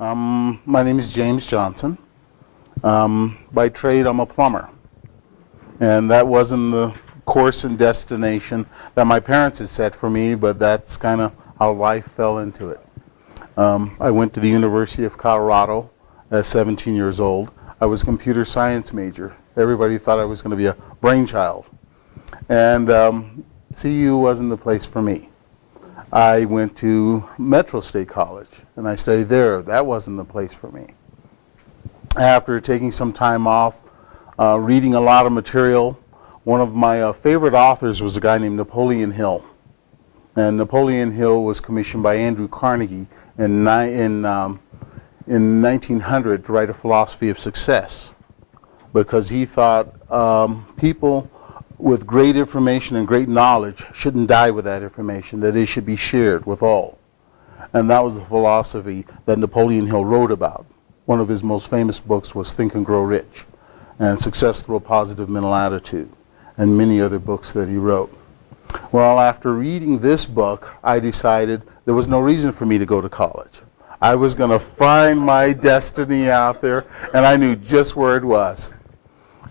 My name is James Johnson. By trade, I'm a plumber. And that wasn't the course and destination that my parents had set for me, but that's kind of how life fell into it. I went to the University of Colorado at 17 years old. I was a computer science major. Everybody thought I was going to be a brainchild. And CU wasn't the place for me. I went to Metro State College, and I studied there. That wasn't the place for me. After taking some time off, reading a lot of material, one of my favorite authors was a guy named Napoleon Hill. And Napoleon Hill was commissioned by Andrew Carnegie in 1900 to write a philosophy of success, because he thought people with great information and great knowledge shouldn't die with that information, that it should be shared with all. And that was the philosophy that Napoleon Hill wrote about. One of his most famous books was Think and Grow Rich, and Success Through a Positive Mental Attitude, and many other books that he wrote. Well, after reading this book, I decided there was no reason for me to go to college. I was going to find my destiny out there, and I knew just where it was.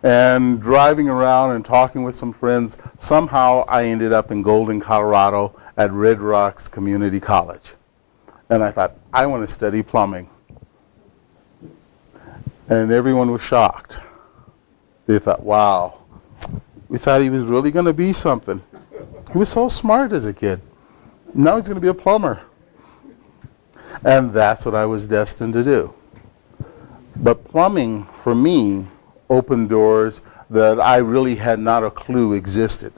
And driving around and talking with some friends, somehow I ended up in Golden, Colorado at Red Rocks Community College. And I thought, I want to study plumbing. And everyone was shocked. They thought, wow, we thought he was really going to be something. He was so smart as a kid. Now he's going to be a plumber. And that's what I was destined to do. But plumbing, for me, opened doors that I really had not a clue existed.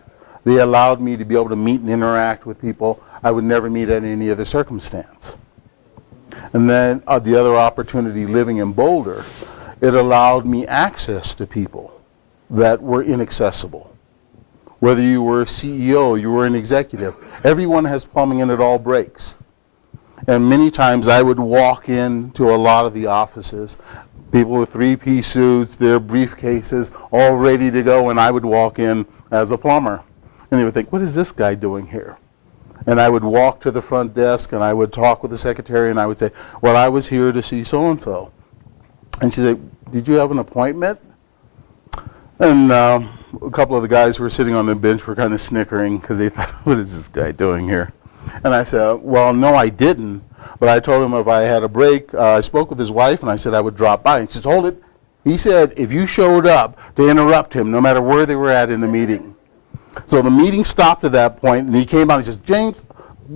They allowed me to be able to meet and interact with people I would never meet in any other circumstance. And then the other opportunity, living in Boulder, it allowed me access to people that were inaccessible. Whether you were a CEO, you were an executive, everyone has plumbing and it all breaks. And many times I would walk into a lot of the offices, people with three-piece suits, their briefcases, all ready to go, and I would walk in as a plumber. And they would think, what is this guy doing here? And I would walk to the front desk, and I would talk with the secretary, and I would say, well, I was here to see so-and-so. And she'd say, did you have an appointment? And a couple of the guys who were sitting on the bench were kind of snickering because they thought, what is this guy doing here? And I said, well, no, I didn't. But I told him if I had a break, I spoke with his wife, and I said I would drop by. And he says, hold it. He said if you showed up to interrupt him, no matter where they were at in the meeting. So the meeting stopped at that point, and he came out and he says, James,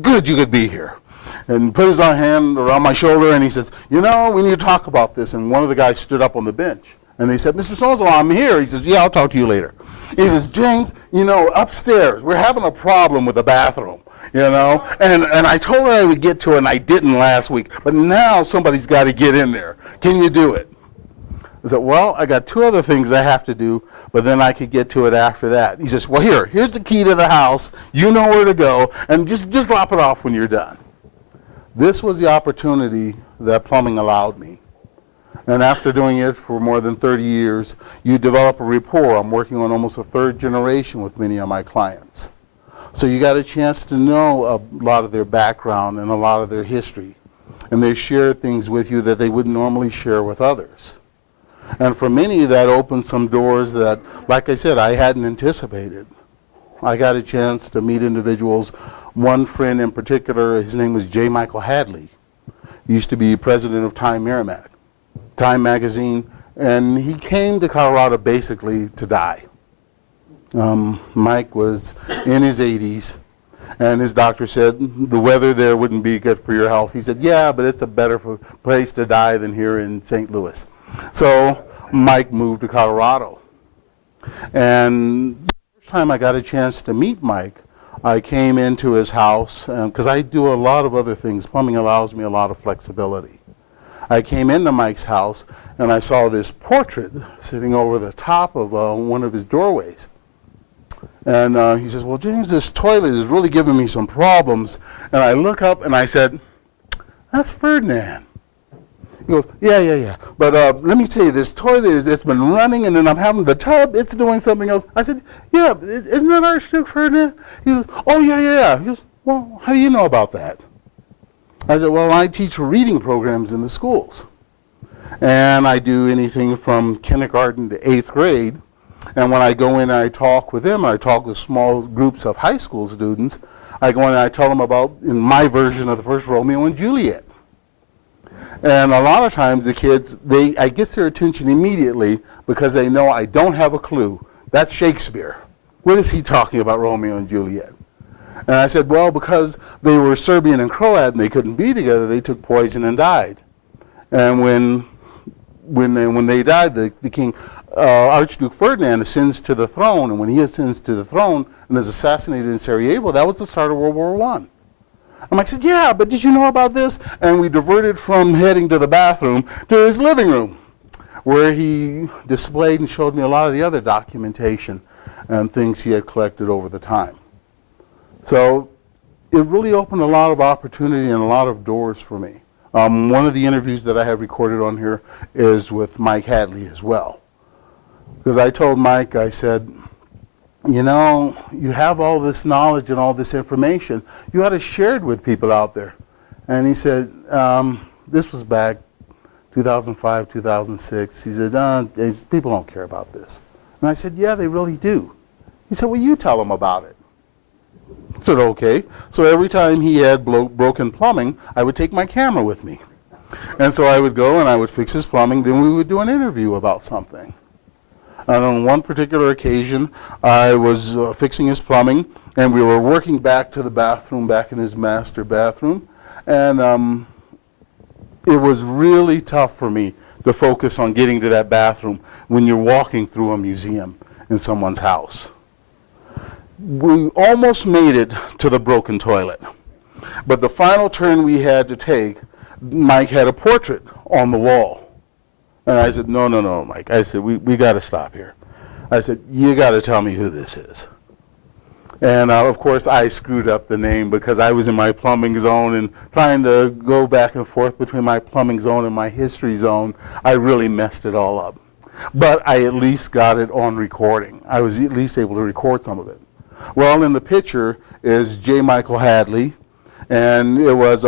good you could be here. And put his hand around my shoulder, and he says, you know, we need to talk about this. And one of the guys stood up on the bench. And they said, Mr. So-and-so, I'm here. He says, yeah, I'll talk to you later. He says, James, you know, upstairs, we're having a problem with the bathroom. You know, and I told her I would get to it, and I didn't last week. But now somebody's got to get in there. Can you do it? I said, well, I got two other things I have to do, but then I could get to it after that. He says, well, here's the key to the house. You know where to go, and just drop it off when you're done. This was the opportunity that plumbing allowed me. And after doing it for more than 30 years, you develop a rapport. I'm working on almost a third generation with many of my clients. So you got a chance to know a lot of their background and a lot of their history. And they share things with you that they wouldn't normally share with others. And for many, that opened some doors that, like I said, I hadn't anticipated. I got a chance to meet individuals. One friend in particular, his name was J. Michael Hadley. He used to be president of Time Merrimack, Time magazine, and he came to Colorado basically to die. Mike was in his 80s, and his doctor said the weather there wouldn't be good for your health. He said, yeah, but it's a better place to die than here in St. Louis. So Mike moved to Colorado. And the first time I got a chance to meet Mike, I came into his house, because I do a lot of other things. Plumbing allows me a lot of flexibility. I came into Mike's house, and I saw this portrait sitting over the top of one of his doorways. And he says, well, James, this toilet is really giving me some problems. And I look up and I said, that's Ferdinand. He goes, yeah. But let me tell you, this toilet, it's been running, and then I'm having the tub, it's doing something else. I said, yeah, isn't that Archduke Ferdinand? He goes, oh, yeah. He goes, well, how do you know about that? I said, well, I teach reading programs in the schools. And I do anything from kindergarten to 8th grade. And when I go in and I talk with them, I talk with small groups of high school students, I go in and I tell them about, in my version of the first Romeo and Juliet. And a lot of times the kids, I get their attention immediately because they know I don't have a clue. That's Shakespeare. What is he talking about, Romeo and Juliet? And I said, well, because they were Serbian and Croat and they couldn't be together, they took poison and died. And when they died, the king, Archduke Ferdinand ascends to the throne, and when he ascends to the throne and is assassinated in Sarajevo, that was the start of World War I. And I said, yeah, but did you know about this? And we diverted from heading to the bathroom to his living room, where he displayed and showed me a lot of the other documentation and things he had collected over the time. So it really opened a lot of opportunity and a lot of doors for me. One of the interviews that I have recorded on here is with Mike Hadley as well. Because I told Mike, I said, you know, you have all this knowledge and all this information. You ought to share it with people out there. And he said, this was back 2005, 2006. He said, people don't care about this. And I said, yeah, they really do. He said, well, you tell them about it. I said, okay. So every time he had broken plumbing, I would take my camera with me. And so I would go and I would fix his plumbing, then we would do an interview about something. And on one particular occasion, I was fixing his plumbing, and we were working back to the bathroom, back in his master bathroom. And it was really tough for me to focus on getting to that bathroom when you're walking through a museum in someone's house. We almost made it to the broken toilet. But the final turn we had to take, Mike had a portrait on the wall. And I said, no, Mike. I said, we got to stop here. I said, you got to tell me who this is. And of course, I screwed up the name because I was in my plumbing zone and trying to go back and forth between my plumbing zone and my history zone. I really messed it all up. But I at least got it on recording. I was at least able to record some of it. Well, in the picture is J. Michael Hadley, and it was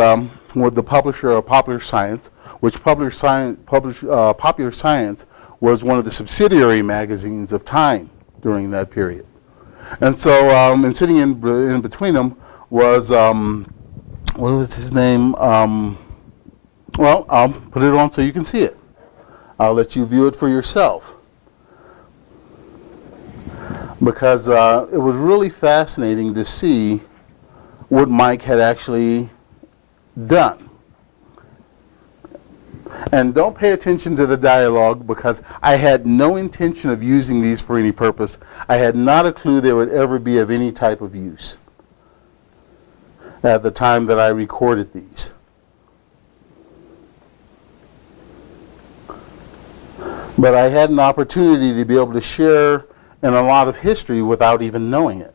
with the publisher of Popular Science, which Popular Science was one of the subsidiary magazines of Time during that period. And so, and sitting in between them was, what was his name? Well, I'll put it on so you can see it. I'll let you view it for yourself. Because it was really fascinating to see what Mike had actually done. And don't pay attention to the dialogue because I had no intention of using these for any purpose. I had not a clue they would ever be of any type of use at the time that I recorded these. But I had an opportunity to be able to share in a lot of history without even knowing it.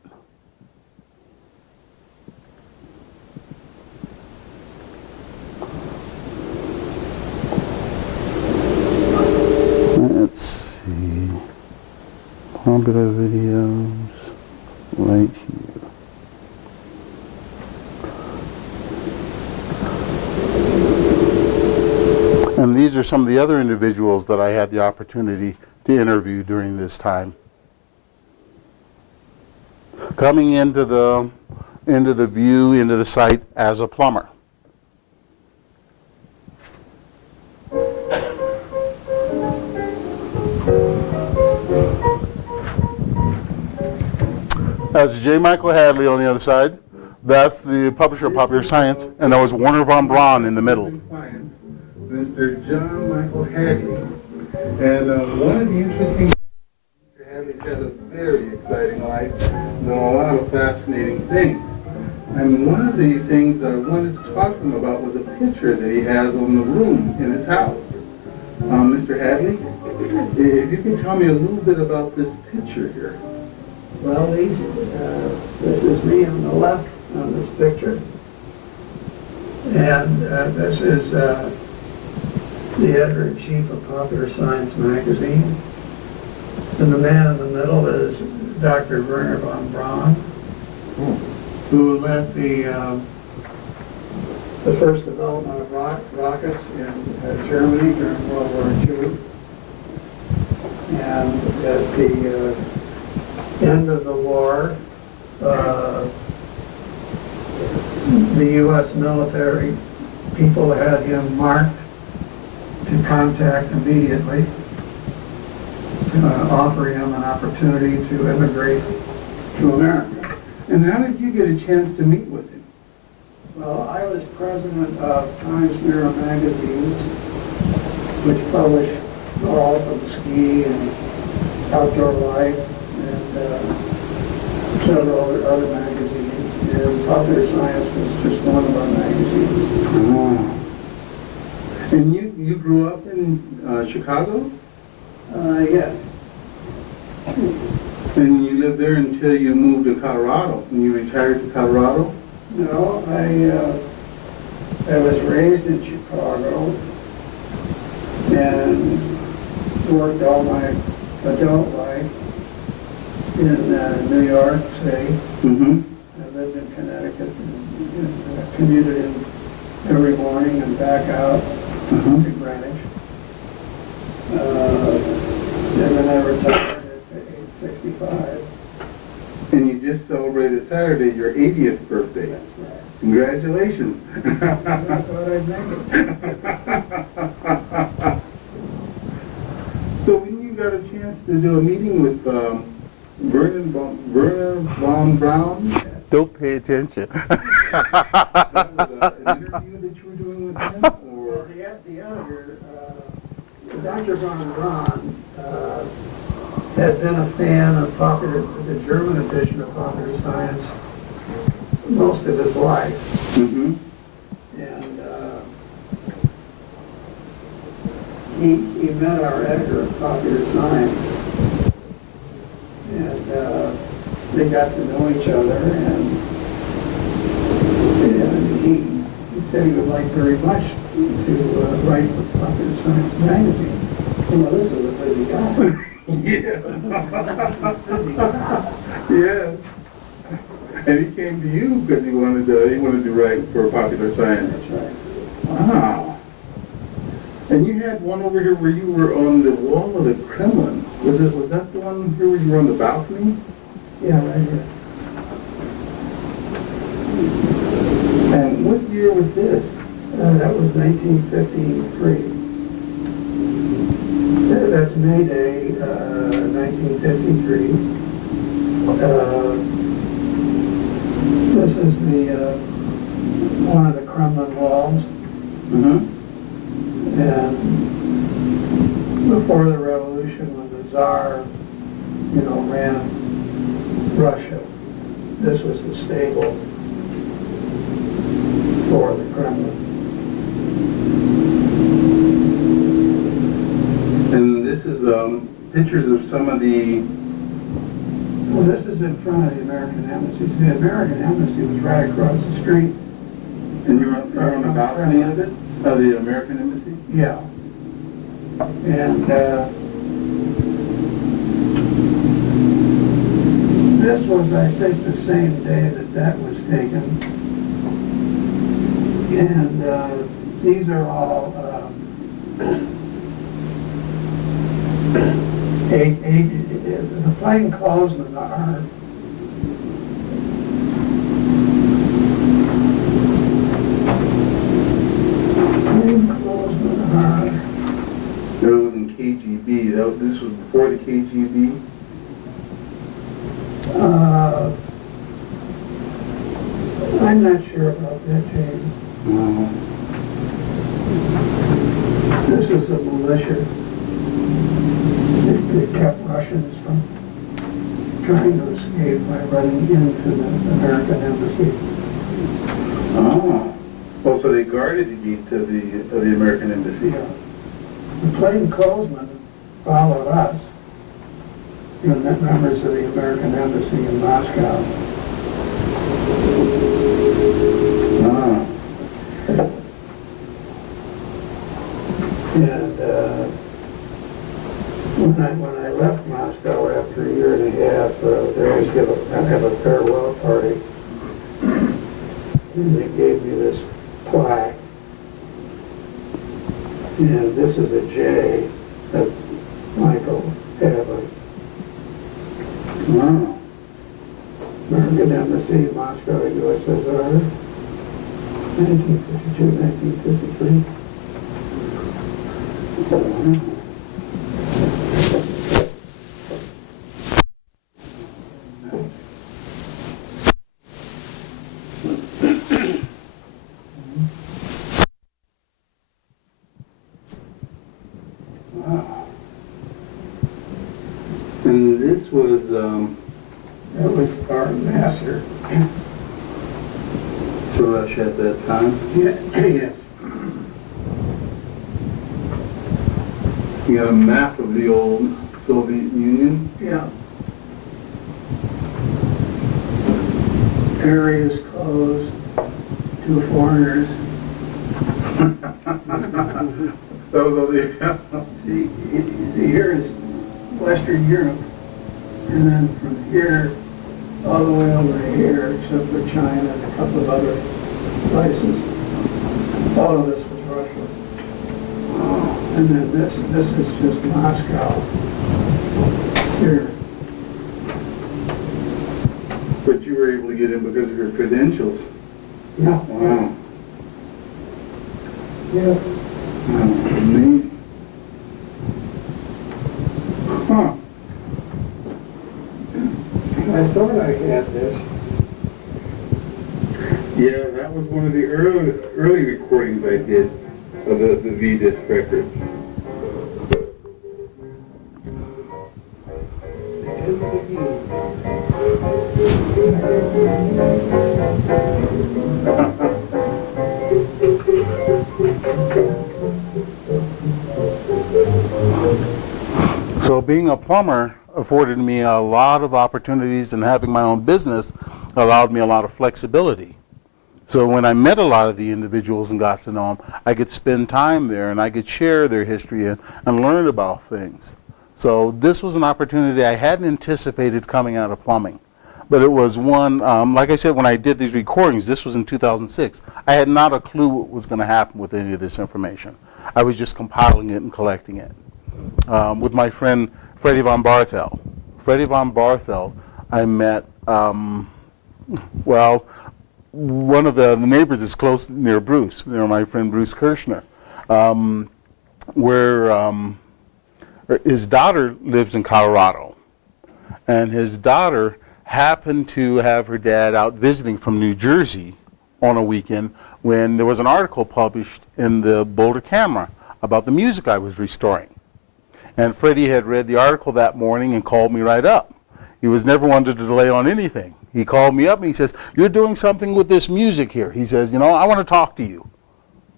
Let's see, popular videos, right here. And these are some of the other individuals that I had the opportunity to interview during this time. Coming into the site as a plumber. That's J. Michael Hadley on the other side. That's the publisher of Popular Science, and that was Werner von Braun in the middle. Mr. John Michael Hadley. And one of the interesting things, Mr. Hadley's had a very exciting life, done a lot of fascinating things. And one of the things I wanted to talk to him about was a picture that he has on the room in his house. Mr. Hadley, if you can tell me a little bit about this picture here. Well, this is me on the left on this picture. And this is the editor-in-chief of Popular Science magazine. And the man in the middle is Dr. Werner von Braun, who led the the first development of rockets in Germany during World War II. And at the end of the war, the U.S. military people had him marked to contact immediately, offer him an opportunity to immigrate to America. And how did you get a chance to meet with him? Well, I was president of Times Mirror magazines, which published all of ski and outdoor life and several other magazines. And Popular Science was just one of our magazines. Oh. And you grew up in Chicago? Yes. And you lived there until you moved to Colorado, and you retired to Colorado? No, I was raised in Chicago and worked all my adult life in New York City. Mm-hmm. I lived in Connecticut and commuted in every morning and back out to Greenwich. And then I retired at age 65. And you just celebrated Saturday your 80th birthday. That's right. Congratulations. I thought I'd make it. So when you got a chance to do a meeting with Werner von Braun, Don't pay attention. that was an interview that you were doing with him? Or? The editor, Dr. von Braun, had been a fan of the German edition of Popular Science most of his life. Mm-hmm. And he met our editor of Popular Science, and they got to know each other, and he said he would like very much to write for Popular Science magazine. Well, this is a busy guy. Yeah. Busy guy. Yeah. And he came to you because he wanted to write for Popular Science. That's right. Wow. And you had one over here where you were on the wall of the Kremlin. Was that the one here where you were on the balcony? Yeah, right here. And what year was this? That was 1953. That's May Day, 1953. This is the one of the Kremlin walls, Mm-hmm. and before the revolution, when the Tsar, ran Russia, this was the stable for the Kremlin. And this is pictures of some of the... Well, this is in front of the American Embassy. See, the American Embassy was right across the street. And you're on the balcony of it? Of the American Embassy? Yeah. And this was, I think, the same day that was taken. And these are all the plainclothesmen are That was in KGB. This was before the KGB? I'm not sure about that, James. This is a militia. They kept Russians from trying to escape by running into the American Embassy. Oh. Oh, so they guarded the gate of the American Embassy. Yeah. The plainclothesmen followed us, members of the American Embassy in Moscow. Ah. And when I left Moscow after a year and a half, they always have a farewell party. And they gave me this plaque. this is a J. That's Michael Hadley. Wow. American Embassy, Moscow, USSR, 1952, 1953. Wow. And this was, That was our ambassador. to Russia at that time. Yeah, yes. You got a map of the old Soviet Union. Yeah. Areas closed, 2 foreigners. That was all the, See, here is Western Europe, and then from here all the way over to here, except for China and a couple of other places. All of this was Russia. And then this is just Moscow. Here. but you were able to get in because of your credentials. Yeah. Wow. Yeah. Wow, amazing. Huh. I thought I had this. Yeah, that was one of the early recordings I did of the V-Disc records. So being a plumber afforded me a lot of opportunities, and having my own business allowed me a lot of flexibility. So when I met a lot of the individuals and got to know them, I could spend time there and I could share their history and learn about things. So this was an opportunity I hadn't anticipated coming out of plumbing. But it was one, like I said, when I did these recordings, this was in 2006, I had not a clue what was going to happen with any of this information. I was just compiling it and collecting it. With my friend Freddie von Barthel. Freddie von Barthel, I met, well, one of the neighbors is close near Bruce, near my friend Bruce Kirshner, where his daughter lives in Colorado. And his daughter happened to have her dad out visiting from New Jersey on a weekend when there was an article published in the Boulder Camera about the music I was restoring. And Freddie had read the article that morning and called me right up. He was never one to delay on anything. He called me up and he says, "You're doing something with this music here." He says, "You know, I want to talk to you."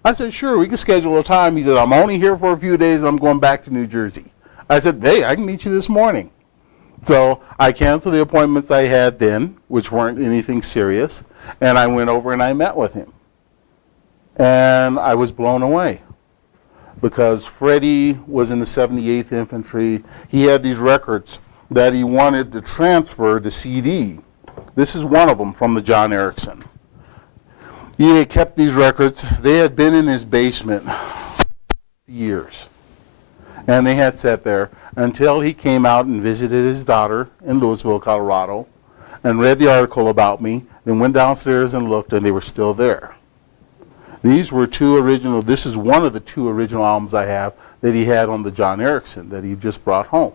I said, "Sure, we can schedule a time." He said, "I'm only here for a few days and I'm going back to New Jersey." I said, "Hey, I can meet you this morning." So I canceled the appointments I had then, which weren't anything serious, and I went over and I met with him. And I was blown away, because Freddie was in the 78th Infantry. He had these records that he wanted to transfer to CD. This is one of them from the John Erickson. He had kept these records. They had been in his basement years. And they had sat there until he came out and visited his daughter in Louisville, Colorado, and read the article about me, then went downstairs and looked, and they were still there. These were two original, this is one of the 2 original albums I have that he had on the John Erickson that he just brought home.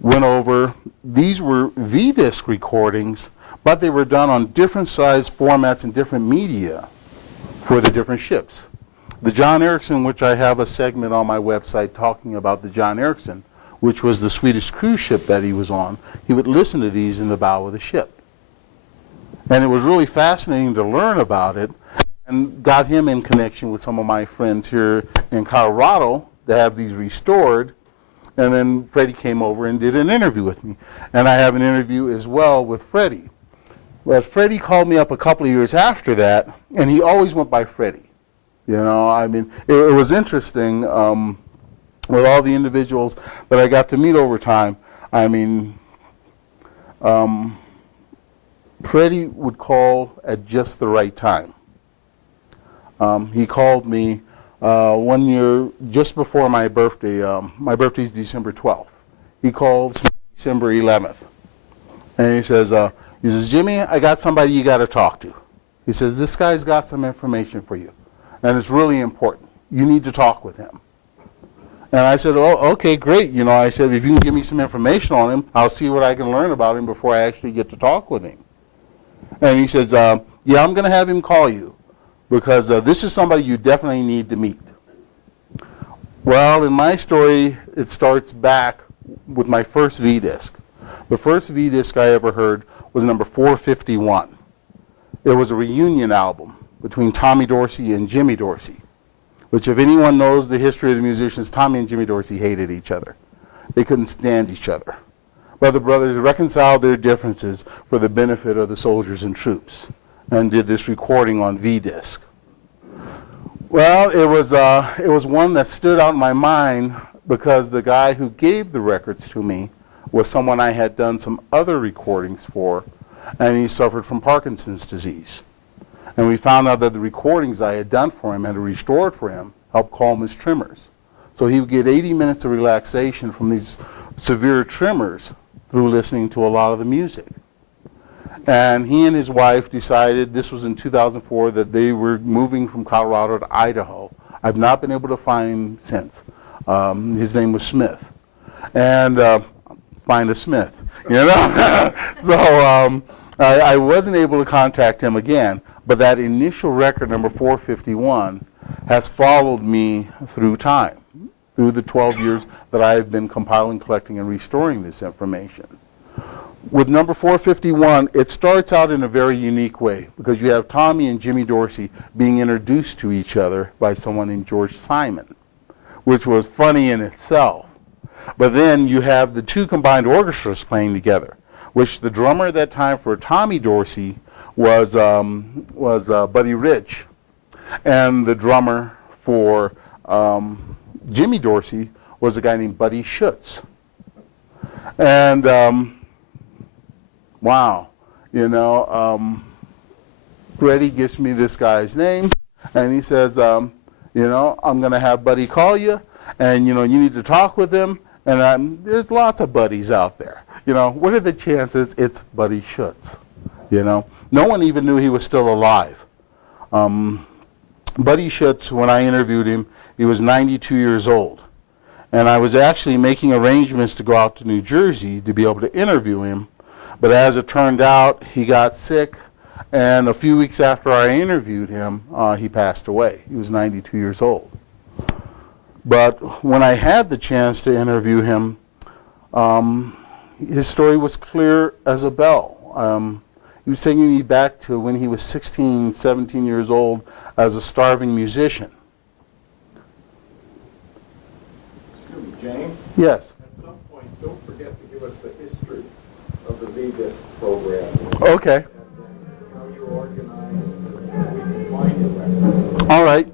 Went over, these were V-Disc recordings, but they were done on different size formats and different media for the different ships. The John Erickson, which I have a segment on my website talking about the John Erickson, which was the Swedish cruise ship that he was on, he would listen to these in the bow of the ship. And it was really fascinating to learn about it, and got him in connection with some of my friends here in Colorado to have these restored. And then Freddie came over and did an interview with me. And I have an interview as well with Freddie. Well, Freddie called me up a couple of years after that, and he always went by Freddie. You know, I mean, it was interesting with all the individuals that I got to meet over time. I mean, Freddie would call at just the right time. He called me one year, just before my birthday, my birthday's December 12th. He calls December 11th. And he says, Jimmy, I got somebody you got to talk to. He says, this guy's got some information for you. And it's really important. You need to talk with him. And I said, oh, okay, great. You know, I said, if you can give me some information on him, I'll see what I can learn about him before I actually get to talk with him. And he says, yeah, I'm going to have him call you because this is somebody you definitely need to meet. Well, in my story, it starts back with my first V-disc. The first V-disc I ever heard was number 451. It was a reunion album between Tommy Dorsey and Jimmy Dorsey, which if anyone knows the history of the musicians, Tommy and Jimmy Dorsey hated each other. They couldn't stand each other. But the brothers reconciled their differences for the benefit of the soldiers and troops and did this recording on V-disc. Well, it was one that stood out in my mind because the guy who gave the records to me was someone I had done some other recordings for, and he suffered from Parkinson's disease. And we found out that the recordings I had done for him and restored for him helped calm his tremors. So he would get 80 minutes of relaxation from these severe tremors through listening to a lot of the music. And he and his wife decided, this was in 2004, that they were moving from Colorado to Idaho. I've not been able to find him since. His name was Smith. And find a Smith, you know? So I wasn't able to contact him again, but that initial record, number 451, has followed me through time, through the 12 years that I have been compiling, collecting, and restoring this information. With number 451, it starts out in a very unique way because you have Tommy and Jimmy Dorsey being introduced to each other by someone named George Simon, which was funny in itself. But then you have the two combined orchestras playing together, which the drummer at that time for Tommy Dorsey was Buddy Rich, and the drummer for Jimmy Dorsey was a guy named Buddy Schutz. And wow, you know, Freddie gives me this guy's name, and he says, you know, I'm going to have Buddy call you, and, you know, you need to talk with him, and there's lots of buddies out there. You know, what are the chances it's Buddy Schutz? You know, no one even knew he was still alive. Buddy Schutz, when I interviewed him, he was 92 years old. And I was actually making arrangements to go out to New Jersey to be able to interview him. But as it turned out, he got sick, and a few weeks after I interviewed him, he passed away. He was 92 years old. But when I had the chance to interview him, his story was clear as a bell. He was taking me back to when he was 16, 17 years old as a starving musician. Excuse me, James? Yes. At some point, don't forget to give us the history of the V-disc program. Okay. And then how you're organized and how we can find your records. All right.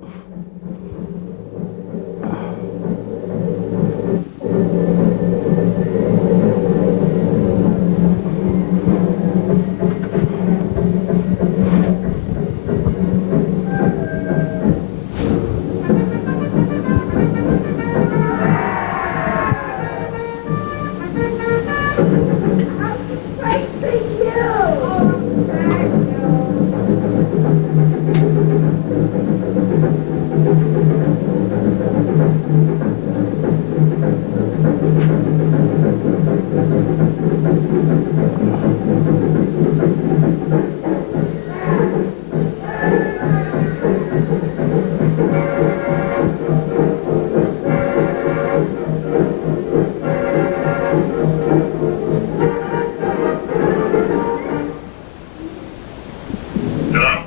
Hello?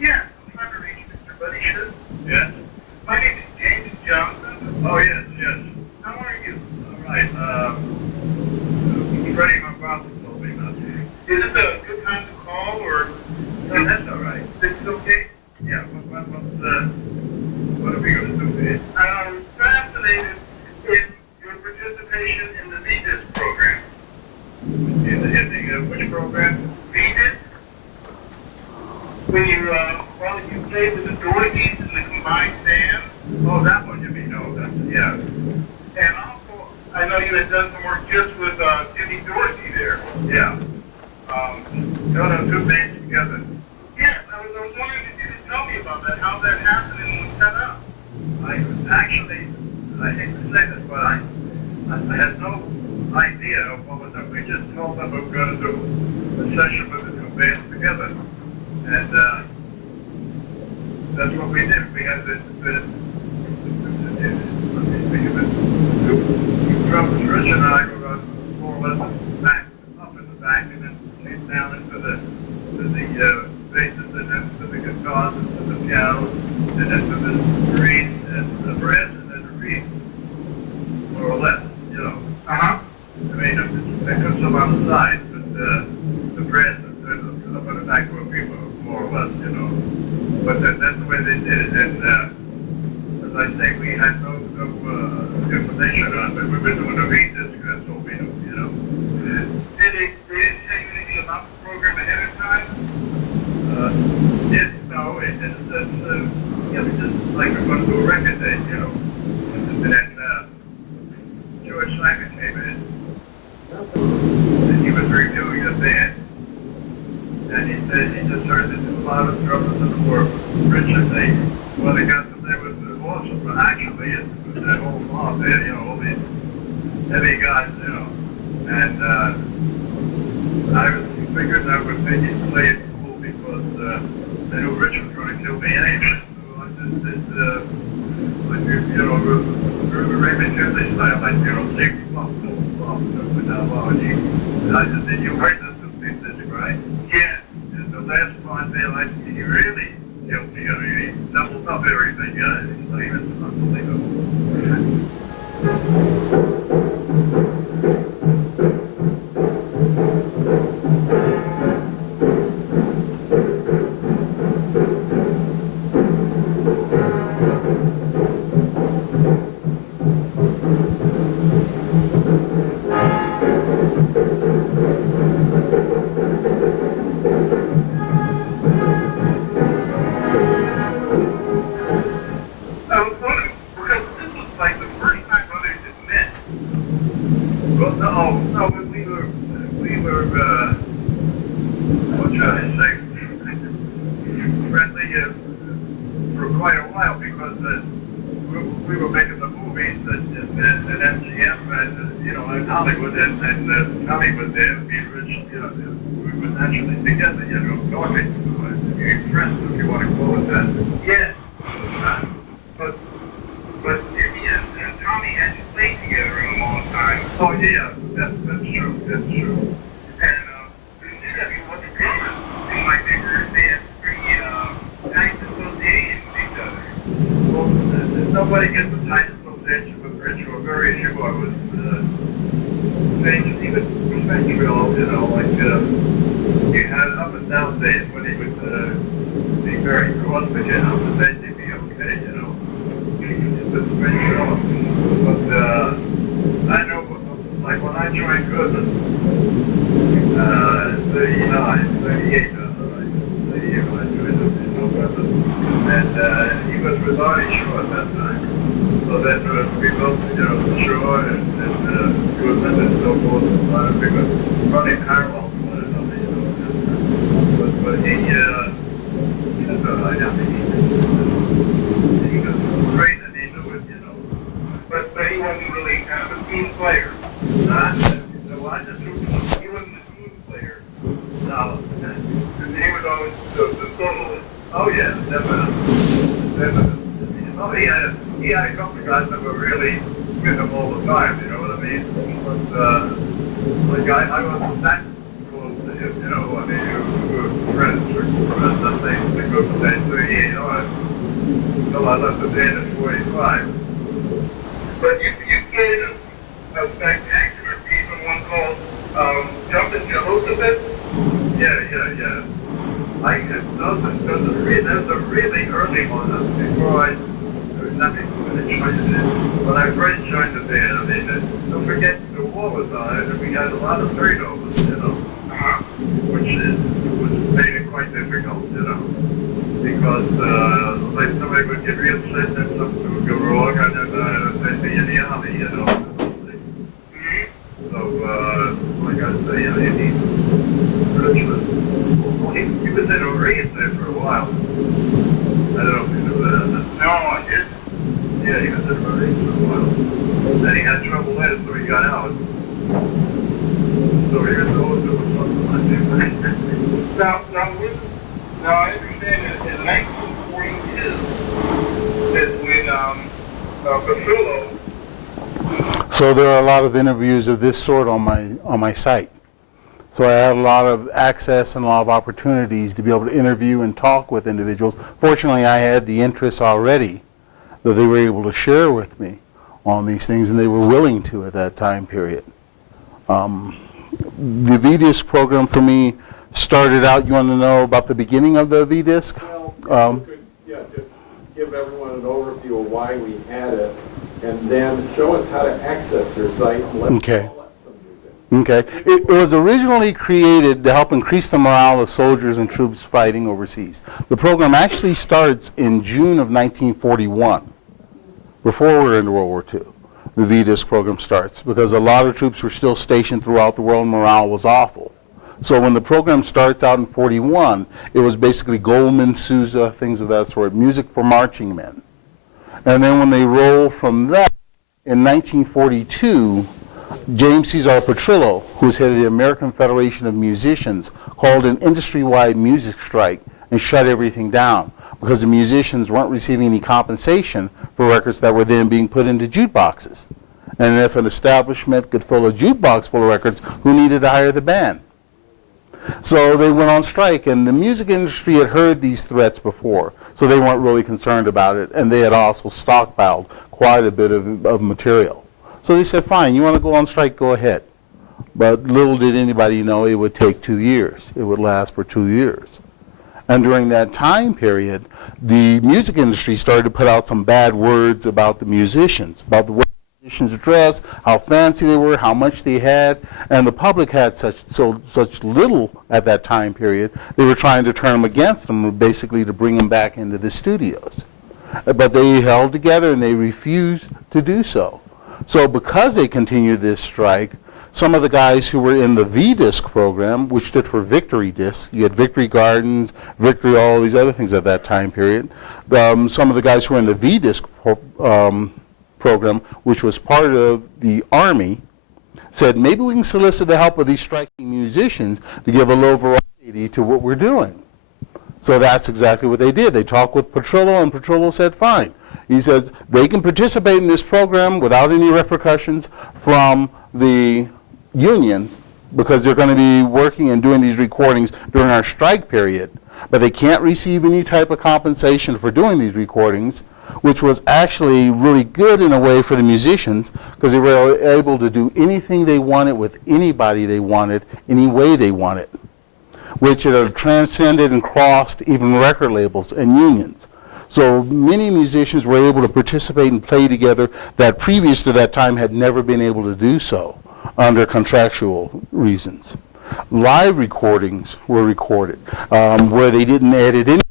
Yes, I'm trying to reach Mr. Buddy Schutz. Yes. My name is James Johnson. Oh, yes, yes. How are you? All right. Freddie, my father told me about you. Is this a good time to call, or? No, that's all right. This is okay? Yeah. What are we going to do? I'm fascinated in your participation in the V-disc program. In the which program? V-disc? When you played with the Dorothies and the combined band? Oh, that one you mean? Oh, that's, yeah. And also, I know you had done some work just with Timmy Dorsey there. Yeah. Got those two bands together. Yes, I was wondering if you could tell me about that, how that happened and was set up. I hate to say this, but I had no idea of what was up. We just told them we were going to do a session with the two bands together. And that's what we did. We had this, two drummers, Rich and I were more or less back, up in the back, and then came down into the basses, and then to the guitars, and to the pianos, and then to the reeds, and the brass, and then the reeds, more or less, you know. Uh-huh. I mean, they put some on the side, but the brass and up on the back were people, more or less, you know. But that's the way they did it, and as I say, we had no information on it, but we were doing a read disc, that's all we knew, you know. Did they tell you anything about the program ahead of time? Yes, no, it's just like we're going to do a record day, you know. And then George Simon came in, and he was reviewing the band, and he said he just heard that there's a lot of drummers in the world. Richard, well, they got them there was awesome, but actually it was that whole mob there, you know, all these heavy guys, you know, and I was figuring I would maybe play it cool because I knew Rich was going to kill me anyway. So I just did, like, you know, Raymond Jimmy style, like, you know, six bump, with that law. And I just said, you heard this, right? Yeah. And the last part there, like, he really killed me. I mean, he doubled up everything. It's not even unbelievable. Nobody gets the tight association with Rich, or very few. I was saying he was respectful, you know, like he had up and down days when he would be very cross with you, and other days he'd be okay, you know. He was respectful. But I know, like when I joined Goodman, 39, 38, the year when I joined him in November, and he was with Artie Shaw at that time. So then we both, you know, Shaw and Goodman and so forth, we were running parallel to one another, you know. But he, he was great and he knew it, you know. But he wasn't really kind of a team player. So I just he wasn't a team player. No. And he was always the soloist. Oh yeah, definitely. Oh, he had a couple of guys that were really with him all the time, you know what I mean? But like I wasn't that close to him, you know, I mean, we were friends for something, the group of days, 38 hours, until I left the band at 45. But you played a spectacular piece of one called Jumpin' Jehoshaphat? Yeah. That's a really early one. That's before when I first joined the band, I mean, don't forget the war was on and we had a lot of turnovers, you know, which made it quite difficult, you know, because like somebody would get real upset and something would go Now I understand that in 1942 is when Petrillo. So there are a lot of interviews of this sort on my site. So I had a lot of access and a lot of opportunities to be able to interview and talk with individuals. Fortunately, I had the interests already that they were able to share with me on these things, and they were willing to at that time period. The VDisc program for me started out, you want to know about the beginning of the VDisc? Well, if you could, just give everyone an overview of why we had it, and then show us how to access your site and let's Okay. all let some use it. Okay. It was originally created to help increase the morale of soldiers and troops fighting overseas. The program actually starts in June of 1941, before we were into World War II. The VDisc program starts because a lot of troops were still stationed throughout the world and morale was awful. So when the program starts out in 41, it was basically Goldman, Sousa, things of that sort, music for marching men. And then when they roll from that, in 1942, James Cesar Petrillo, who's head of the American Federation of Musicians, called an industry-wide music strike and shut everything down because the musicians weren't receiving any compensation for records that were then being put into jukeboxes. And if an establishment could fill a jukebox full of records, who needed to hire the band? So they went on strike, and the music industry had heard these threats before, so they weren't really concerned about it, and they had also stockpiled quite a bit of material. So they said, fine, you want to go on strike, go ahead. But little did anybody know it would take 2 years. It would last for 2 years. And during that time period, the music industry started to put out some bad words about the musicians, about the way musicians dressed, how fancy they were, how much they had, and the public had such little at that time period, they were trying to turn them against them, basically to bring them back into the studios. But they held together and they refused to do so. So because they continued this strike, some of the guys who were in the VDisc program, which stood for Victory Disc, you had Victory Gardens, Victory, all these other things at that time period, some of the guys who were in the VDisc program, which was part of the Army, said maybe we can solicit the help of these striking musicians to give a low variety to what we're doing. So that's exactly what they did. They talked with Petrillo, and Petrillo said fine. He says they can participate in this program without any repercussions from the union because they're going to be working and doing these recordings during our strike period, but they can't receive any type of compensation for doing these recordings, which was actually really good in a way for the musicians because they were able to do anything they wanted with anybody they wanted, any way they wanted, which had transcended and crossed even record labels and unions. So many musicians were able to participate and play together that previous to that time had never been able to do so under contractual reasons. Live recordings were recorded where they didn't edit anything.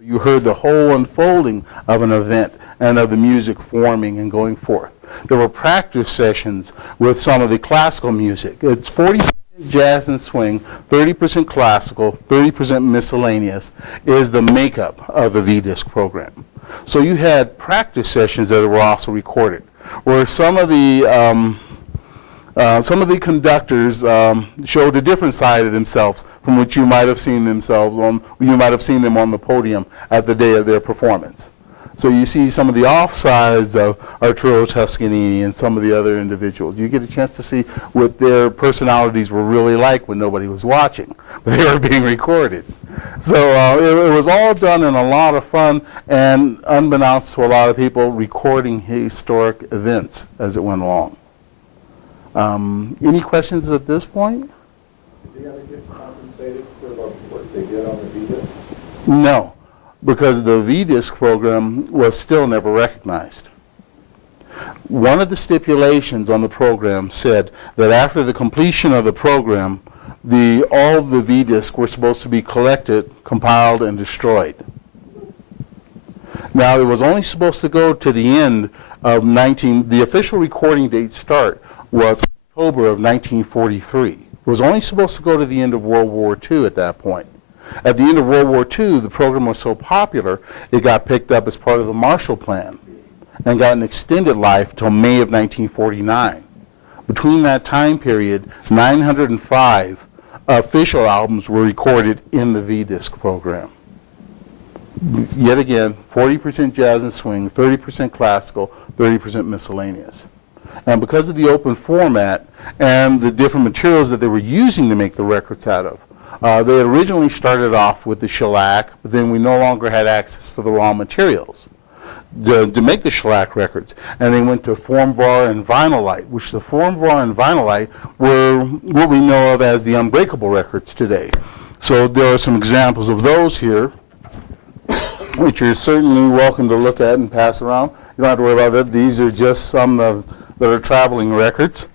You heard the whole unfolding of an event and of the music forming and going forth. There were practice sessions with some of the classical music. It's 40% jazz and swing, 30% classical, 30% miscellaneous is the makeup of the VDisc program. So you had practice sessions that were also recorded, where some of the conductors showed a different side of themselves from what you might have seen them on the podium at the day of their performance. So you see some of the offsides of Arturo Toscanini and some of the other individuals. You get a chance to see what their personalities were really like when nobody was watching, but they were being recorded. So it was all done in a lot of fun and, unbeknownst to a lot of people, recording historic events as it went along. Any questions at this point? Did they ever get compensated for the work they did on the VDisc? No, because the VDisc program was still never recognized. One of the stipulations on the program said that after the completion of the program, all the VDisc were supposed to be collected, compiled, and destroyed. Now, it was only supposed to go to the end of the official recording date start was October of 1943. It was only supposed to go to the end of World War II at that point. At the end of World War II, the program was so popular, it got picked up as part of the Marshall Plan and got an extended life till May of 1949. Between that time period, 905 official albums were recorded in the V-Disc program. Yet again, 40% jazz and swing, 30% classical, 30% miscellaneous. And because of the open format and the different materials that they were using to make the records out of, they originally started off with the shellac, but then we no longer had access to the raw materials to make the shellac records. And they went to Formvar and Vinylite, which the Formvar and Vinylite were what we know of as the unbreakable records today. So there are some examples of those here, which you're certainly welcome to look at and pass around. You don't have to worry about that. These are just some that are traveling records.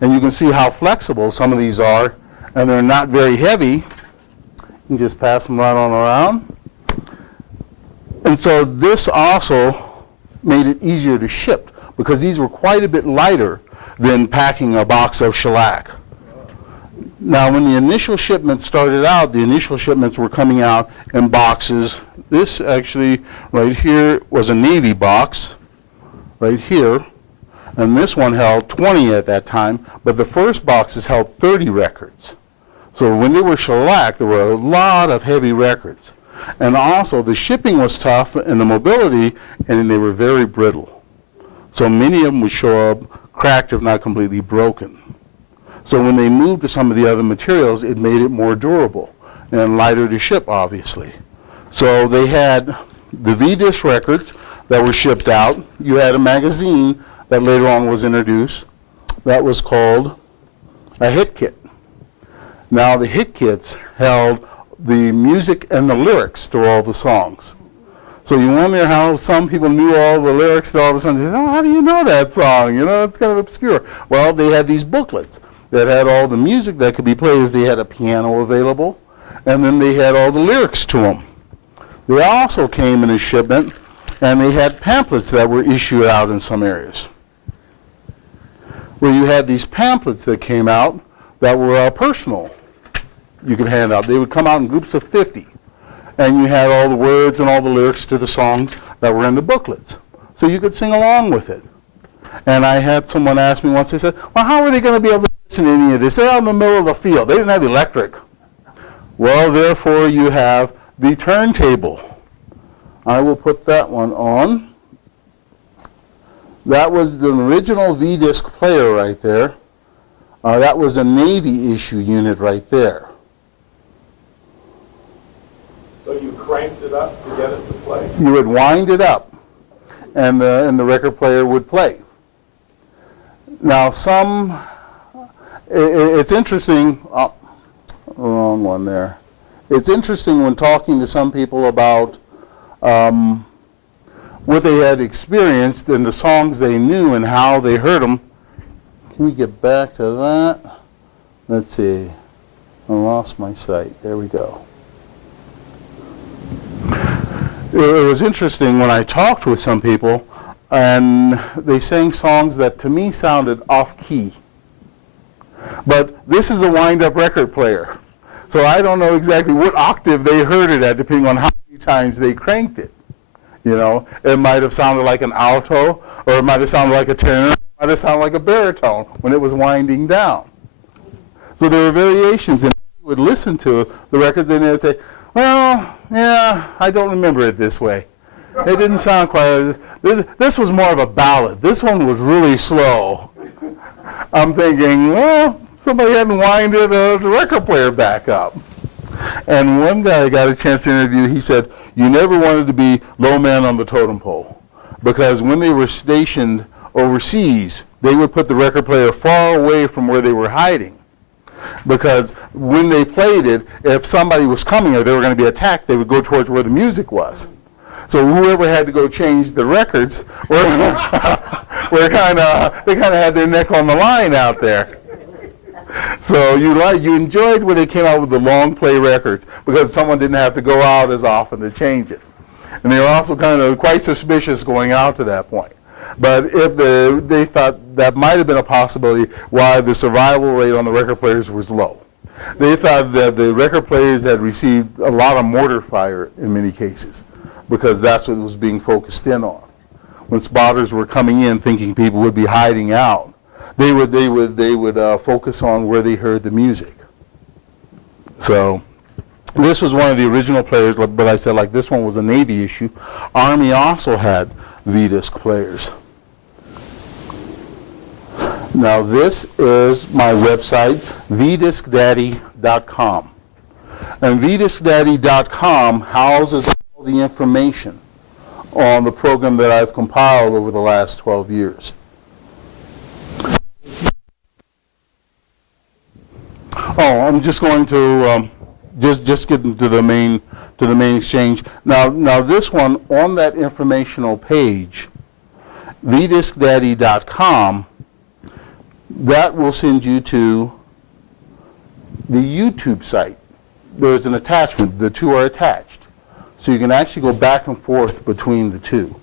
And you can see how flexible some of these are, and they're not very heavy. You can just pass them right on around. And so this also made it easier to ship, because these were quite a bit lighter than packing a box of shellac. Now, when the initial shipments started out, the initial shipments were coming out in boxes. This actually, right here, was a Navy box, right here. And this one held 20 at that time, but the first boxes held 30 records. So when they were shellac, there were a lot of heavy records. And also, the shipping was tough, and the mobility, and they were very brittle. So many of them would show up cracked, if not completely broken. So when they moved to some of the other materials, it made it more durable and lighter to ship, obviously. So they had the V-Disc records that were shipped out. You had a magazine that later on was introduced that was called a hit kit. Now the hit kits held the music and the lyrics to all the songs. So you wonder how some people knew all the lyrics to all the songs. Oh, how do you know that song? You know, it's kind of obscure. Well, they had these booklets that had all the music that could be played if they had a piano available, and then they had all the lyrics to them. They also came in a shipment, and they had pamphlets that were issued out in some areas, where you had these pamphlets that came out that were personal. You could hand out. They would come out in groups of 50, and you had all the words and all the lyrics to the songs that were in the booklets, so you could sing along with it. And I had someone ask me once, they said, well, how are they going to be able to listen to any of this? They're out in the middle of the field. They didn't have electric. Well, therefore, you have the turntable. I will put that one on. That was the original V-Disc player right there. That was a Navy issue unit right there. So you cranked it up to get it to play? You would wind it up, and the record player would play. Now it's interesting, wrong one there. It's interesting when talking to some people about what they had experienced and the songs they knew and how they heard them. Can we get back to that? Let's see. I lost my site. There we go. It was interesting when I talked with some people, and they sang songs that to me sounded off-key. But this is a wind-up record player, so I don't know exactly what octave they heard it at, depending on how many times they cranked it. You know, it might have sounded like an alto, or it might have sounded like a tenor, it might have sounded like a baritone when it was winding down. So there were variations, and you would listen to the records and they'd say, well, yeah, I don't remember it this way. It didn't sound quite, this was more of a ballad. This one was really slow. I'm thinking, well, somebody hadn't winded the record player back up. And one guy I got a chance to interview, he said, you never wanted to be low man on the totem pole, because when they were stationed overseas, they would put the record player far away from where they were hiding. Because when they played it, if somebody was coming or they were going to be attacked, they would go towards where the music was. So whoever had to go change the records were they kind of had their neck on the line out there. So you enjoyed when they came out with the long play records, because someone didn't have to go out as often to change it. And they were also kind of quite suspicious going out to that point. But if they thought that might have been a possibility why the survival rate on the record players was low. They thought that the record players had received a lot of mortar fire in many cases, because that's what was being focused in on. When spotters were coming in thinking people would be hiding out, they would focus on where they heard the music. So this was one of the original players, but I said like this one was a Navy issue. Army also had V-Disc players. Now this is my website, vdiscdaddy.com. And vdiscdaddy.com houses all the information on the program that I've compiled over the last 12 years. Oh, I'm just going to just get into the main exchange. Now this one on that informational page, vdiscdaddy.com, that will send you to the YouTube site. There's an attachment. The two are attached. So you can actually go back and forth between the two.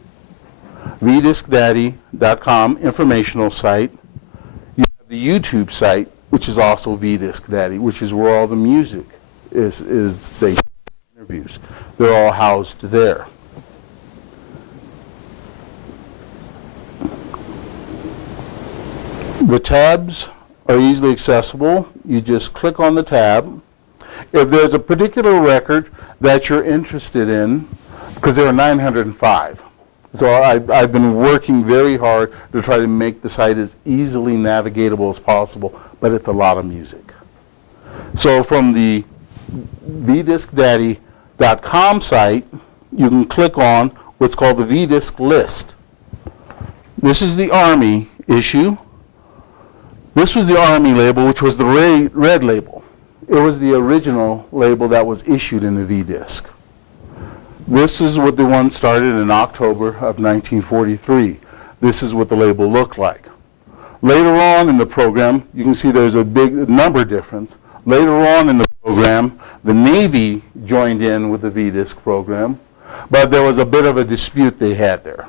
vdiscdaddy.com, informational site. You have the YouTube site, which is also vDiscDaddy, which is where all the music is stationed, interviews. They're all housed there. The tabs are easily accessible. You just click on the tab. If there's a particular record that you're interested in, because there are 905, so I've been working very hard to try to make the site as easily navigatable as possible, but it's a lot of music. So from the vdiscdaddy.com site, you can click on what's called the vDisc list. This is the Army issue. This was the Army label, which was the red label. It was the original label that was issued in the vDisc. This is what the one started in October of 1943. This is what the label looked like. Later on in the program, you can see there's a big number difference. Later on in the program, the Navy joined in with the vDisc program, but there was a bit of a dispute they had there,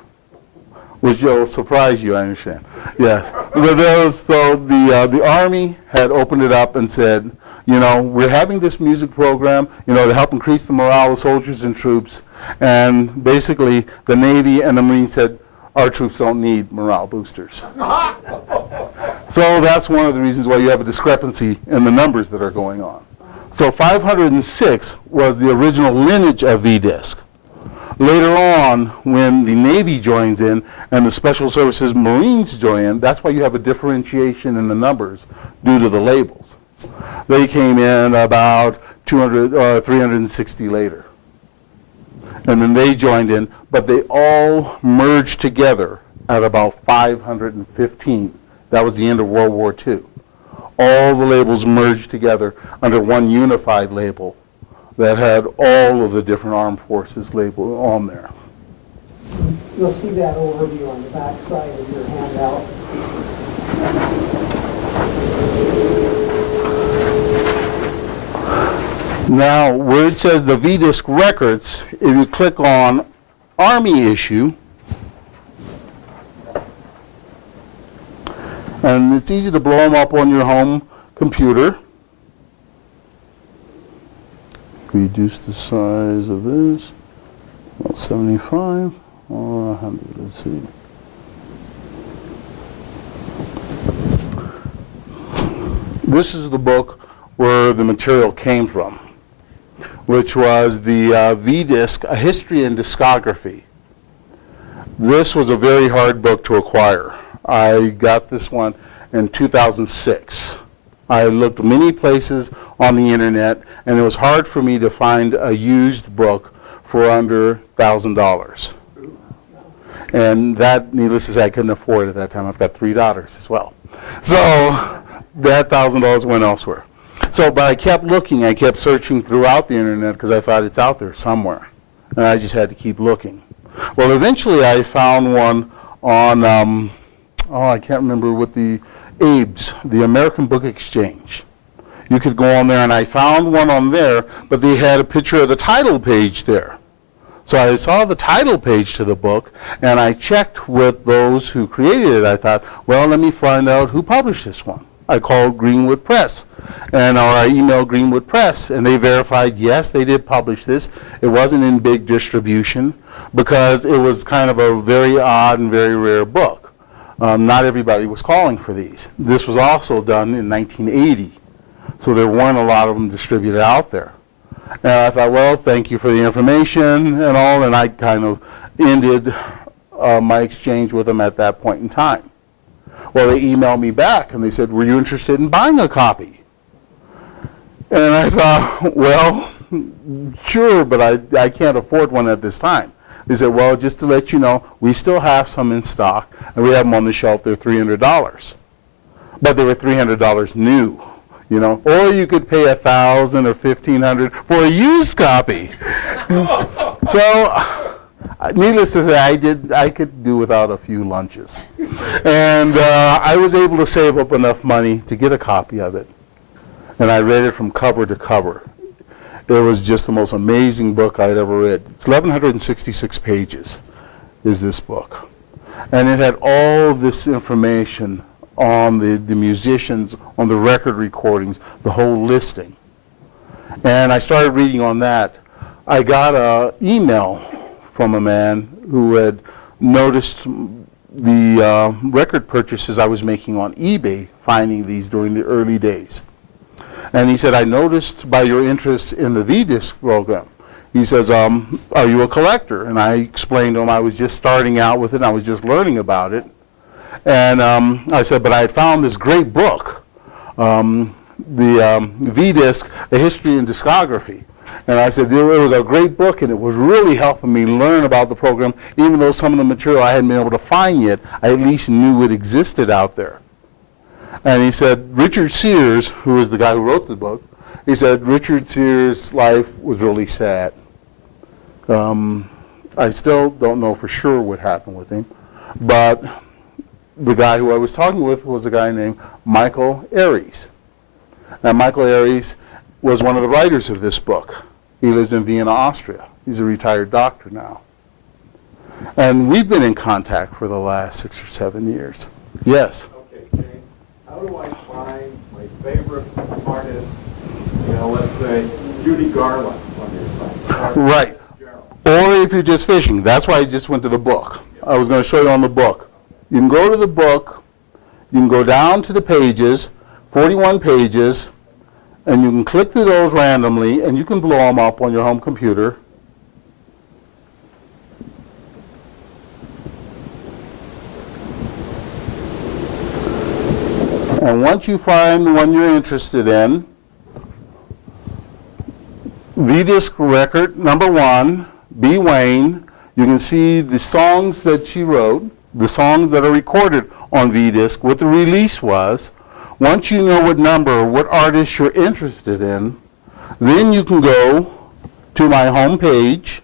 which will surprise you, I understand. Yes. So the Army had opened it up and said, you know, we're having this music program, you know, to help increase the morale of soldiers and troops. And basically, the Navy and the Marines said, our troops don't need morale boosters. So that's one of the reasons why you have a discrepancy in the numbers that are going on. So 506 was the original lineage of vDisc. Later on, when the Navy joins in and the Special Services Marines join in, that's why you have a differentiation in the numbers due to the labels. They came in about 200 or 360 later. And then they joined in, but they all merged together at about 515. That was the end of World War II. All the labels merged together under one unified label that had all of the different armed forces labeled on there. You'll see that overview on the back side of your handout. Now, where it says the vDisc records, if you click on Army issue, and it's easy to blow them up on your home computer. Reduce the size of this, about 75 or 100, let's see. This is the book where the material came from, which was the vDisc, A History and Discography. This was a very hard book to acquire. I got this one in 2006. I looked many places on the internet, and it was hard for me to find a used book for under $1,000. And that, needless to say, I couldn't afford at that time. I've got 3 daughters as well. So that $1,000 went elsewhere. So, but I kept looking, I kept searching throughout the internet because I thought it's out there somewhere. And I just had to keep looking. Well, eventually I found one on, I can't remember what the ABES, the American Book Exchange. You could go on there, and I found one on there, but they had a picture of the title page there. So I saw the title page to the book, and I checked with those who created it. I thought, well, let me find out who published this one. I called Greenwood Press, or I emailed Greenwood Press, and they verified, yes, they did publish this. It wasn't in big distribution because it was kind of a very odd and very rare book. Not everybody was calling for these. This was also done in 1980. So there weren't a lot of them distributed out there. And I thought, well, thank you for the information and all, and I kind of ended my exchange with them at that point in time. Well, they emailed me back and they said, were you interested in buying a copy? And I thought, well, sure, but I can't afford one at this time. They said, well, just to let you know, we still have some in stock, and we have them on the shelf. They're $300. But they were $300 new, you know. Or you could pay $1,000 or $1,500 for a used copy. So, needless to say, I could do without a few lunches. And I was able to save up enough money to get a copy of it. And I read it from cover to cover. It was just the most amazing book I'd ever read. It's 1,166 pages is this book. And it had all this information on the musicians, on the record recordings, the whole listing. And I started reading on that. I got an email from a man who had noticed the record purchases I was making on eBay, finding these during the early days. And he said, I noticed by your interest in the V-Disc program. He says, are you a collector? And I explained to him I was just starting out with it, and I was just learning about it. And I said, but I had found this great book, the V-Disc, A History and Discography. And I said, it was a great book, and it was really helping me learn about the program. Even though some of the material I hadn't been able to find yet, I at least knew it existed out there. And he said, Richard Sears, who was the guy who wrote the book, he said, Richard Sears' life was really sad. I still don't know for sure what happened with him, but the guy who I was talking with was a guy named Michael Aries. Now, Michael Aries was one of the writers of this book. He lives in Vienna, Austria. He's a retired doctor now. And we've been in contact for the last 6 or 7 years. Yes? Okay, James, how do I find my favorite artist, you know, let's say Judy Garland on your site? Right. Or if you're just fishing. That's why I just went to the book. I was going to show you on the book. You can go to the book, you can go down to the pages, 41 pages, and you can click through those randomly, and you can blow them up on your home computer. And once you find the one you're interested in, V-Disc record number 1, B. Wayne, you can see the songs that she wrote, the songs that are recorded on V-Disc, what the release was. Once you know what number, what artist you're interested in, then you can go to my home page,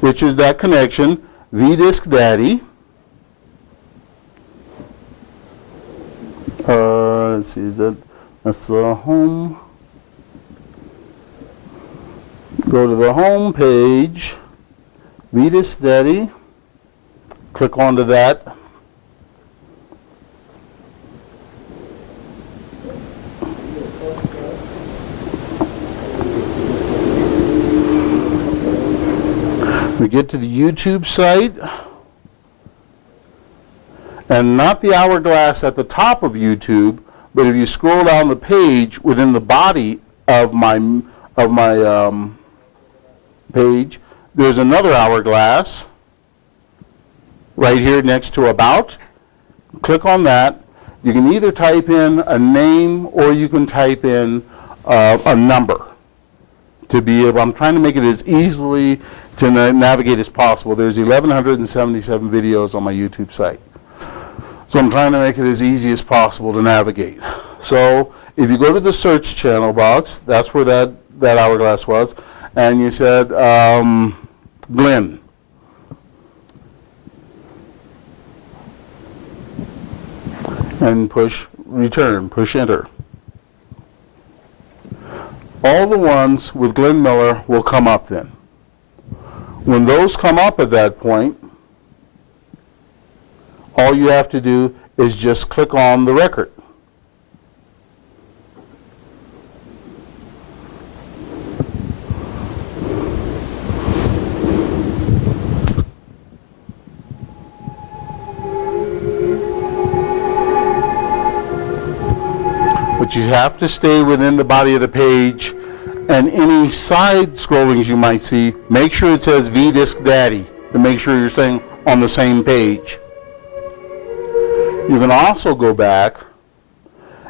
which is that connection, V-Disc Daddy. Let's see, that's the home. Go to the home page, V-Disc Daddy, click onto that. We get to the YouTube site, and not the hourglass at the top of YouTube, but if you scroll down the page within the body of my page, there's another hourglass right here next to About. Click on that. You can either type in a name or you can type in a number to be able. I'm trying to make it as easily to navigate as possible. There's 1,177 videos on my YouTube site. So I'm trying to make it as easy as possible to navigate. So if you go to the search channel box, that's where that hourglass was, and you said Glenn. And push return, push enter. All the ones with Glenn Miller will come up then. When those come up at that point, all you have to do is just click on the record. but you have to stay within the body of the page, and any side scrollings you might see, make sure it says V-Disc Daddy to make sure you're staying on the same page. You can also go back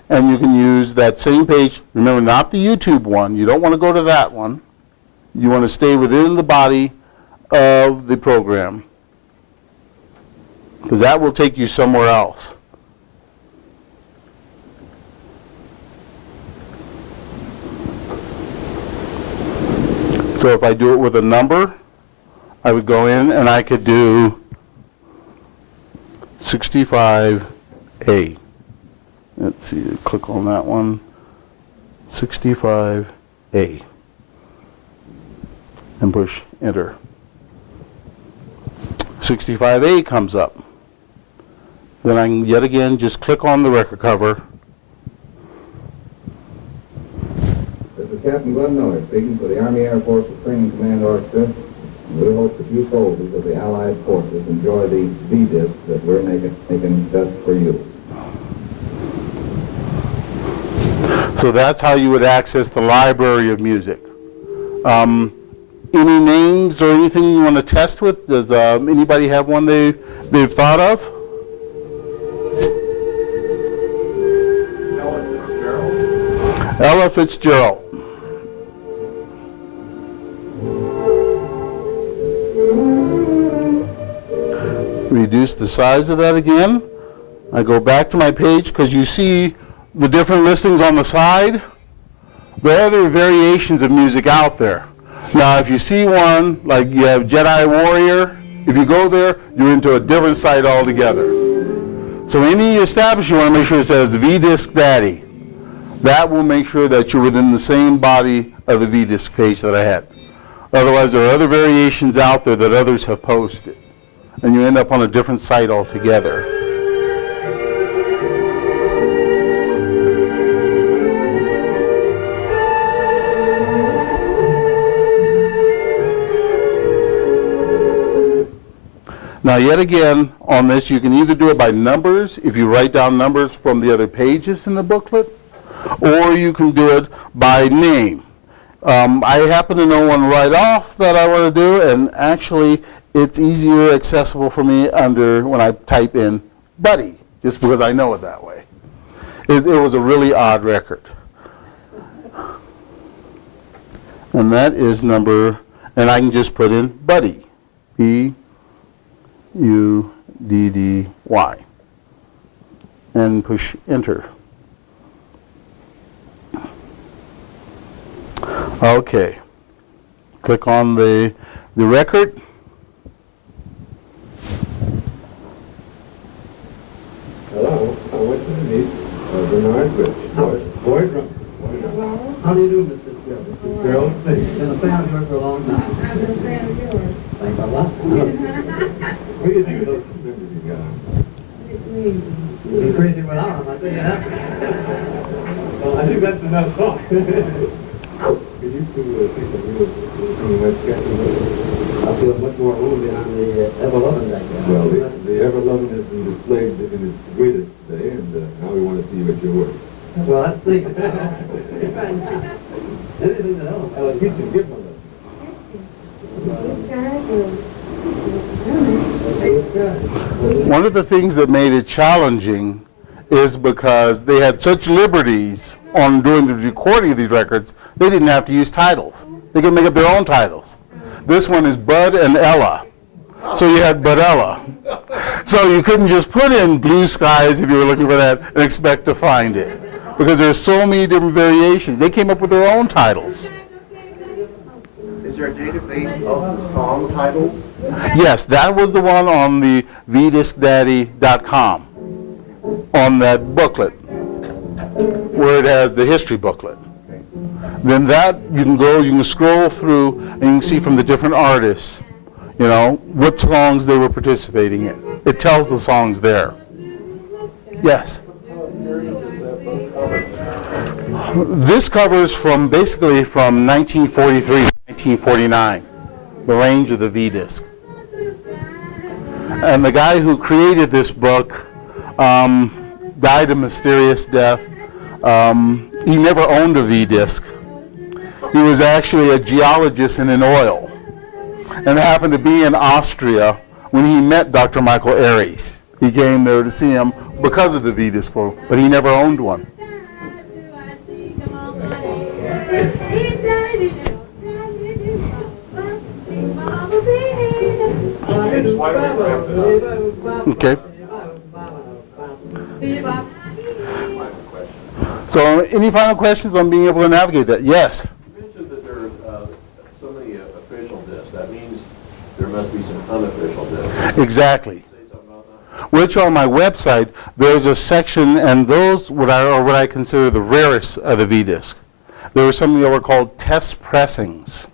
and you can use that same page. Remember, not the YouTube one. You don't want to go to that one. You want to stay within the body of the program, because that will take you somewhere else. So if I do it with a number, I would go in and I could do 65A. Let's see, click on that one, 65A, and push enter. 65A comes up. Then I can yet again just click on the record cover. This is Captain Glenn Miller speaking for the Army Air Forces Training Command Orchestra. We hope that you soldiers of the Allied forces enjoy the V-Disc that we're making just for you. So that's how you would access the library of music. Any names or anything you want to test with? Does anybody have one they've thought of? Ella Fitzgerald. Reduce the size of that again. I go back to my page because you see the different listings on the side. There are other variations of music out there. Now, if you see one, like you have Jedi Warrior, if you go there, you're into a different site altogether. So any establishment, you want to make sure it says V-Disc Daddy. That will make sure that you're within the same body of the V-Disc page that I had. Otherwise, there are other variations out there that others have posted, and you end up on a different site altogether. Now, yet again, on this, you can either do it by numbers, if you write down numbers from the other pages in the booklet, or you can do it by name. I happen to know one right off that I want to do, and actually, it's easier accessible for me when I type in Buddy, just because I know it that way. It was a really odd record. And that is number, and I can just put in Buddy, B-U-D-D-Y, and push enter. Okay, click on the record. Hello, I want to meet Bernard Rich, boy drummer. How do you do, Mr. Fitzgerald? Gerald, please. Been a fan of yours for a long time. I've been a fan of yours. Thanks a lot. What do you think of those members you got? You're crazy without him, I tell you that. Well, I think that's enough song. Could you two think of you might sketch a I feel much more room behind the ever-loving back there. Well, the ever-loving has been displayed in its greatest day, and now we want to see you at your work. Well, that's the anything that helps. Well, you should give one of One of the things that made it challenging is because they had such liberties on doing the recording of these records, they didn't have to use titles. They could make up their own titles. This one is Bud and Ella. So you had Budella. So you couldn't just put in Blue Skies if you were looking for that and expect to find it, because there's so many different variations. They came up with their own titles. Is there a database of the song titles? Yes, that was the one on the vdiscdaddy.com, on that booklet, where it has the history booklet. Then that, you can scroll through and you can see from the different artists, you know, what songs they were participating in. It tells the songs there. Yes? This covers basically from 1943 to 1949, the range of the V-Disc. And the guy who created this book died a mysterious death He never owned a V-disc. He was actually a geologist in an oil, and happened to be in Austria when he met Dr. Michael Aries. He came there to see him because of the V-disc program, but he never owned one. James, why don't we wrap it up? Okay. So, any final questions on being able to navigate that? Yes. You mentioned that there are so many official discs. That means there must be some unofficial discs. Exactly. Say something about that? Which on my website, there's a section, and those are what I consider the rarest of the V-disc. There were something that were called test pressings.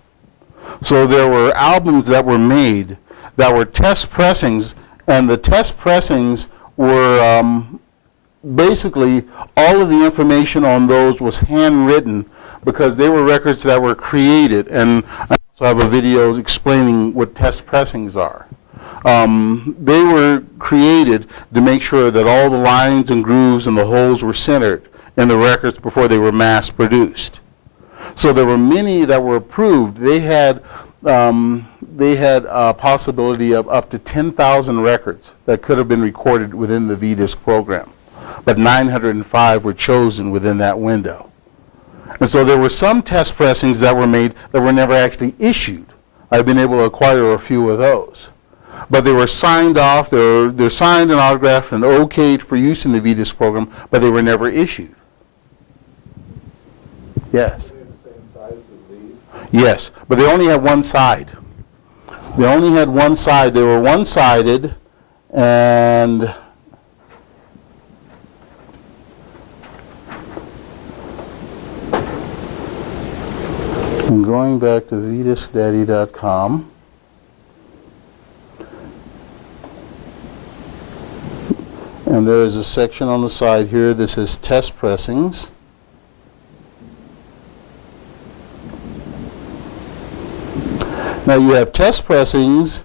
So there were albums that were made that were test pressings, and the test pressings were basically all of the information on those was handwritten because they were records that were created, and I also have a video explaining what test pressings are. They were created to make sure that all the lines and grooves and the holes were centered in the records before they were mass produced. So there were many that were approved. They had a possibility of up to 10,000 records that could have been recorded within the V-disc program, but 905 were chosen within that window. And so there were some test pressings that were made that were never actually issued. I've been able to acquire a few of those. But they were signed off, they're signed and autographed and okayed for use in the V-disc program, but they were never issued. Yes. Yes, but they only had one side. They only had one side. They were one-sided, and I'm going back to vdiscdaddy.com. And there is a section on the side here that says test pressings. Now you have test pressings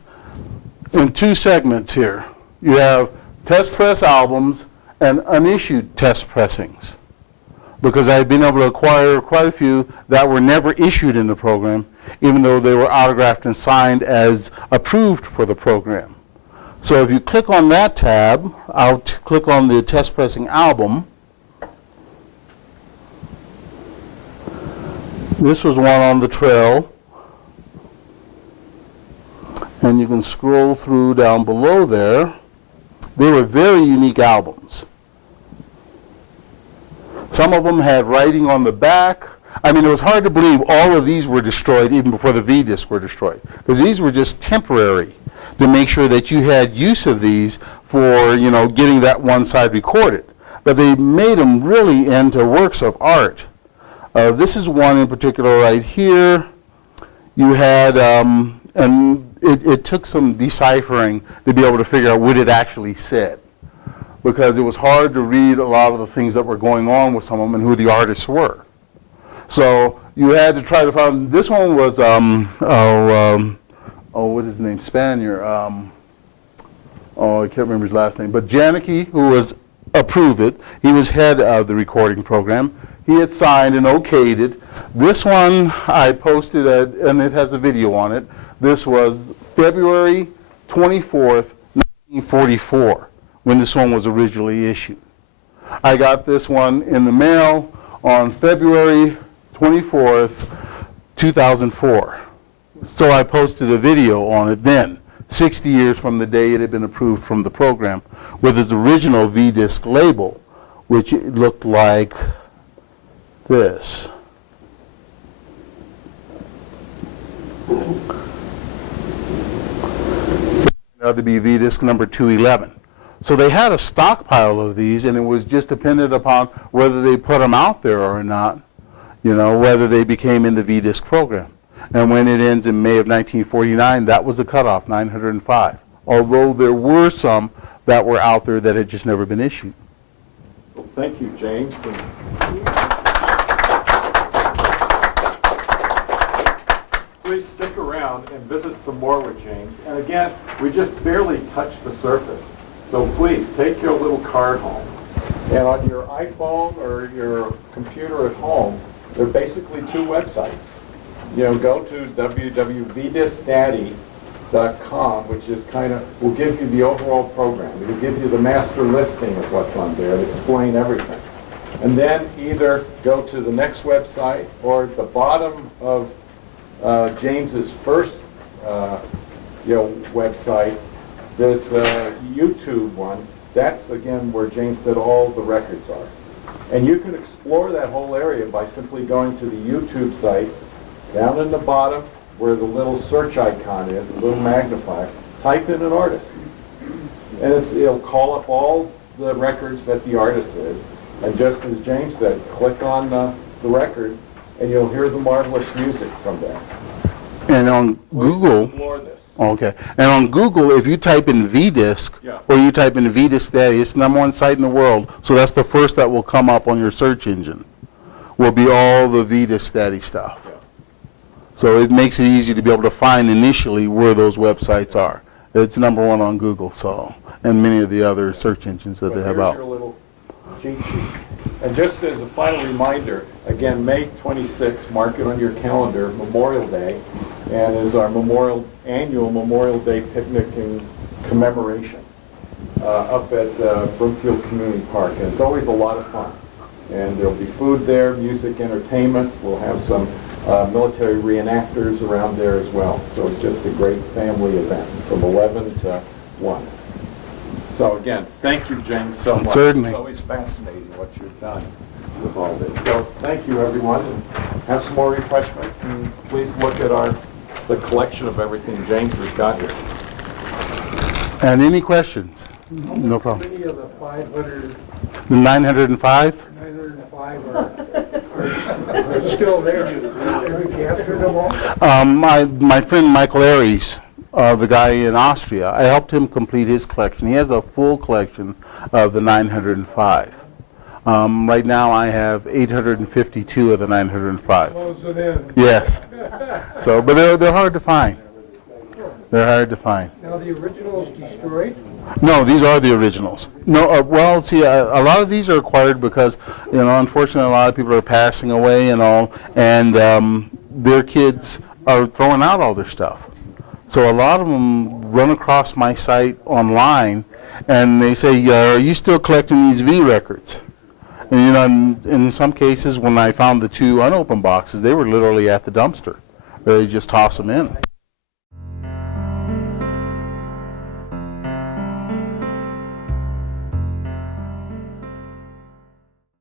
in two segments here. You have test press albums and unissued test pressings, because I've been able to acquire quite a few that were never issued in the program, even though they were autographed and signed as approved for the program. So if you click on that tab, I'll click on the test pressing album. This was one on the trail. And you can scroll through down below there. They were very unique albums. Some of them had writing on the back. I mean, it was hard to believe all of these were destroyed even before the V-disc were destroyed, because these were just temporary to make sure that you had use of these for, you know, getting that one side recorded. But they made them really into works of art. This is one in particular right here. You had, and it took some deciphering to be able to figure out what it actually said, because it was hard to read a lot of the things that were going on with some of them and who the artists were. So you had to try to find, this one was, what is his name, Spaniard, I can't remember his last name, but Janicki, who was approved it, he was head of the recording program. He had signed and okayed it. This one I posted, and it has a video on it. This was February 24th, 1944, when this one was originally issued. I got this one in the mail on February 24th, 2004. So I posted a video on it then, 60 years from the day it had been approved from the program, with its original V-disc label, which it looked like this. Out to be V-disc number 211. So they had a stockpile of these, and it was just dependent upon whether they put them out there or not, you know, whether they became in the V-disc program. And when it ends in May of 1949, that was the cutoff, 905. Although there were some that were out there that had just never been issued. Well, thank you, James. Please stick around and visit some more with James. And again, we just barely touched the surface. So please take your little card home And on your iPhone or your computer at home, there are basically two websites. Go to www.vdisdaddy.com, which is will give you the overall program. It'll give you the master listing of what's on there and explain everything. And then either go to the next website or at the bottom of James's first website, this YouTube one. That's, again, where James said all the records are. And you can explore that whole area by simply going to the YouTube site, down in the bottom where the little search icon is, the little magnifier, type in an artist. And it'll call up all the records that the artist is. And just as James said, click on the record, and you'll hear the marvelous music from there. And on Please Google, explore this. okay, and on Google, if you type in VDisc, Yeah. or you type in VDisc Daddy, it's the #1 site in the world, so that's the first that will come up on your search engine, will be all the VDisc Daddy stuff. Yeah. So it makes it easy to be able to find initially where those websites are. It's #1 on Google, so, and many of the other search engines that they have Here's out. your little cheat sheet. And just as a final reminder, again, May 26th, mark it on your calendar, Memorial Day, and is our annual Memorial Day picnic and commemoration up at Brookfield Community Park. And it's always a lot of fun. And there'll be food there, music, entertainment. We'll have some military reenactors around there as well. So it's just a great family event from 11 to 1. So again, thank you, James, so much. Certainly. It's always fascinating what you've done with all this. So thank you, everyone, and have some more refreshments, and please look at the collection of everything James has got here. And any questions? No problem. Many of the 500, The 905? 905 are still there. Have you captured them all? My friend Michael Aries, the guy in Austria, I helped him complete his collection. He has a full collection of the 905. Right now I have 852 of the 905. Close it in. Yes. So, but they're hard to find. They're hard to find. Now, the original's destroyed? No, these are the originals. No, well, see, a lot of these are acquired because, unfortunately, a lot of people are passing away and all, and their kids are throwing out all their stuff. So a lot of them run across my site online, and they say, "Are you still collecting these V records?" And in some cases, when I found the 2 unopened boxes, they were literally at the dumpster. They just toss them in.